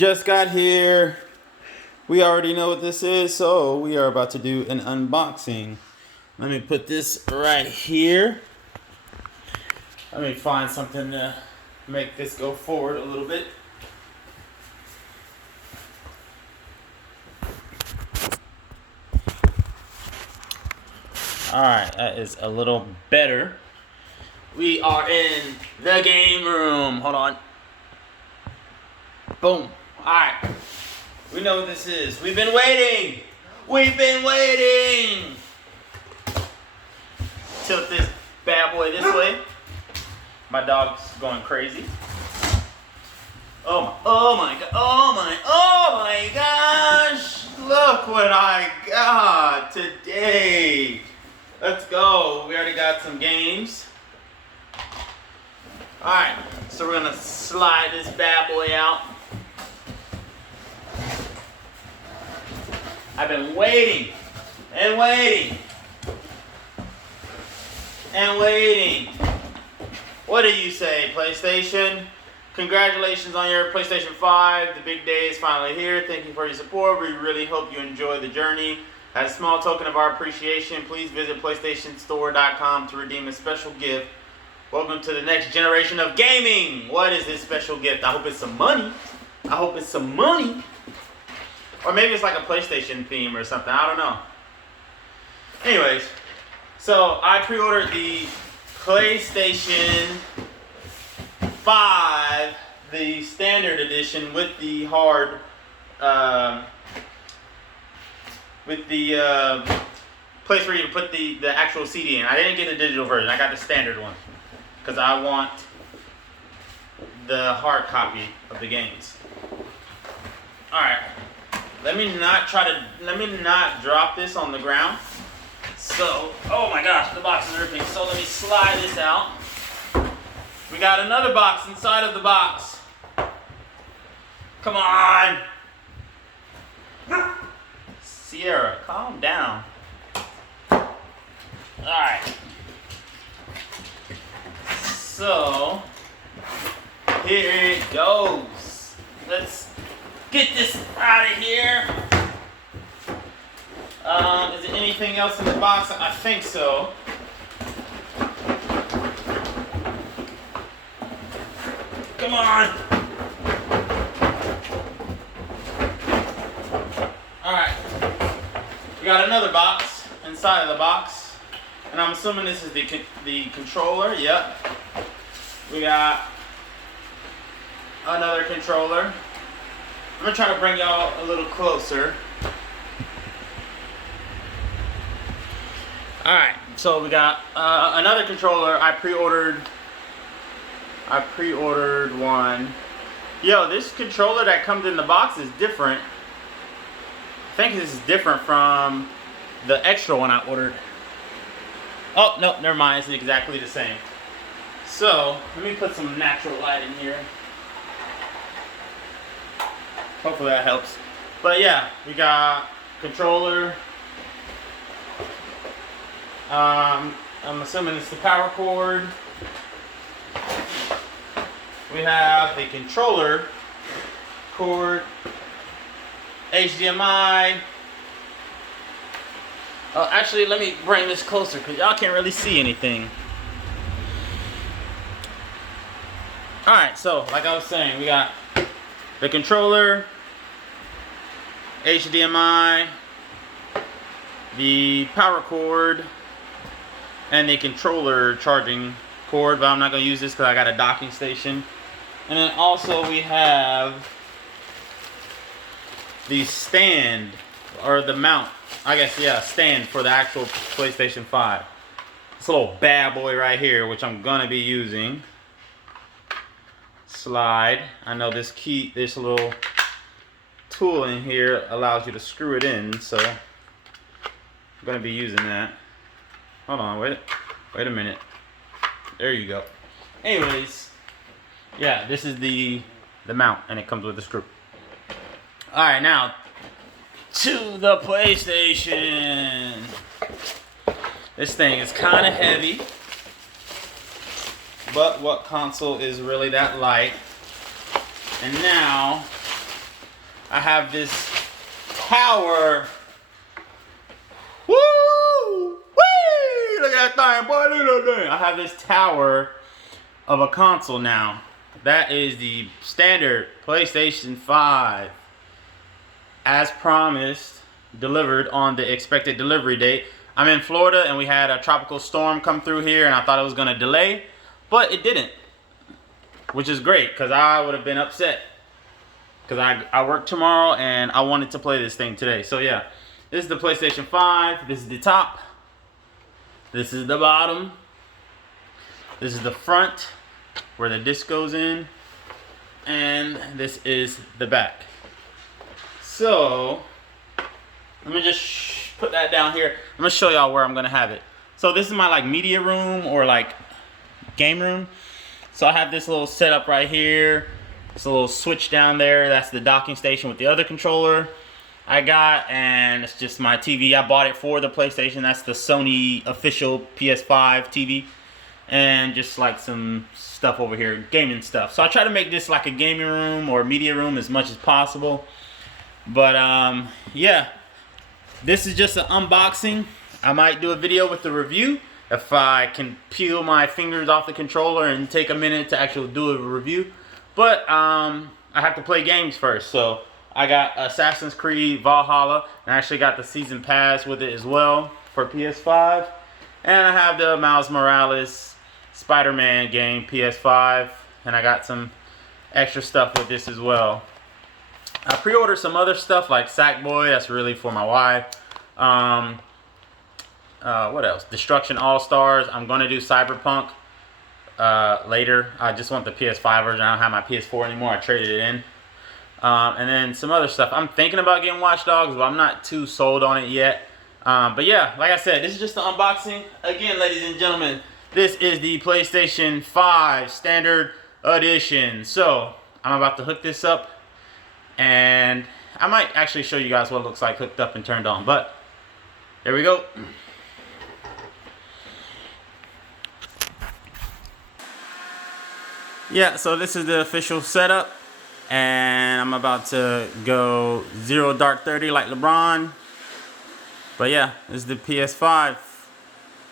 Just got here. We already know what this is, so we are about to do an unboxing. Let me put this right here. Let me find something to make this go forward a little bit. Alright, that is a little better. We are in the game room. Hold on. Boom. Alright. We know what this is. We've been waiting. We've been waiting. Tilt this bad boy this way. My dog's going crazy. Oh my gosh. Look what I got today. Let's go. We already got some games. Alright, so we're gonna slide this bad boy out. I've been waiting and waiting and waiting. What do you say, PlayStation? Congratulations on your PlayStation 5. The big day is finally here. Thank you for your support. We really hope you enjoy the journey. As a small token of our appreciation, please visit PlayStationStore.com to redeem a special gift. Welcome to the next generation of gaming. What is this special gift? I hope it's some money. I hope it's some money. Or maybe it's like a PlayStation theme or something. I don't know. Anyways, so I pre-ordered the PlayStation 5, the standard edition with the hard, with the place where you put the actual CD in. I didn't get the digital version. I got the standard one because I want the hard copy of the games. All right. Let me not drop this on the ground. So, oh my gosh, the box is ripping. So let me slide this out. We got another box inside of the box. Come on. Sierra, calm down. Alright. So, here it goes. Let's get this out of here. Is there anything else in the box? I think so. Come on. Alright. We got another box inside of the box. And I'm assuming this is the controller. Yep. We got another controller. I'm going to try to bring y'all a little closer. Alright, so we got another controller. I pre-ordered one. Yo, this controller that comes in the box is different. I think this is different from the extra one I ordered. Oh, no, never mind. It's exactly the same. So, let me put some natural light in here. Hopefully that helps. But yeah, we got controller. I'm assuming it's the power cord. We have the controller cord, HDMI. Actually, let me bring this closer because y'all can't really see anything. Alright, so like I was saying, we got the controller, HDMI, the power cord, and the controller charging cord, but I'm not going to use this because I got a docking station. And then also we have the stand, or the mount, I guess, yeah, stand for the actual PlayStation 5. This little bad boy right here, which I'm going to be using. Slide. I know this little tool in here allows you to screw it in, so I'm going to be using that. Hold on, wait a minute. There you go. Anyways, yeah, this is the mount, and it comes with the screw. Alright, now to the PlayStation. This thing is kind of heavy. But what console is really that light? And now I have this tower. Woo! Whee! Look at that thing, boy. Look at that thing. I have this tower of a console now. That is the standard PlayStation 5. As promised, delivered on the expected delivery date. I'm in Florida and we had a tropical storm come through here and I thought it was gonna delay, but it didn't. Which is great, because I would have been upset. Because I work tomorrow and I wanted to play this thing today. So yeah, this is the PlayStation 5. This is the top. This is the bottom. This is the front, where the disc goes in. And this is the back. So, let me just put that down here. I'm going to show y'all where I'm going to have it. So this is my like media room or like game room. So I have this little setup right here. It's a little switch down there. That's the docking station with the other controller I got. And it's just my TV. I bought it for the PlayStation. That's the Sony official PS5 TV. And just like some stuff over here, gaming stuff. So I try to make this like a gaming room or media room as much as possible. But yeah, this is just an unboxing. I might do a video with the review if I can peel my fingers off the controller and take a minute to actually do a review. But I have to play games first. So I got Assassin's Creed Valhalla, and I actually got the season pass with it as well for PS5. And I have the Miles Morales Spider-Man game PS5, and I got some extra stuff with this as well. I pre-ordered some other stuff like Sackboy. That's really for my wife. What else? Destruction All-Stars. I'm going to do Cyberpunk later. I just want the PS5 version. I don't have my PS4 anymore. I traded it in. And then some other stuff. I'm thinking about getting Watch Dogs, but I'm not too sold on it yet. But yeah, like I said, this is just the unboxing. Again, ladies and gentlemen, this is the PlayStation 5 Standard Edition. So, I'm about to hook this up. And I might actually show you guys what it looks like hooked up and turned on. But, there we go. Yeah, so this is the official setup. And I'm about to go 0 Dark 30 like LeBron. But yeah, this is the PS5.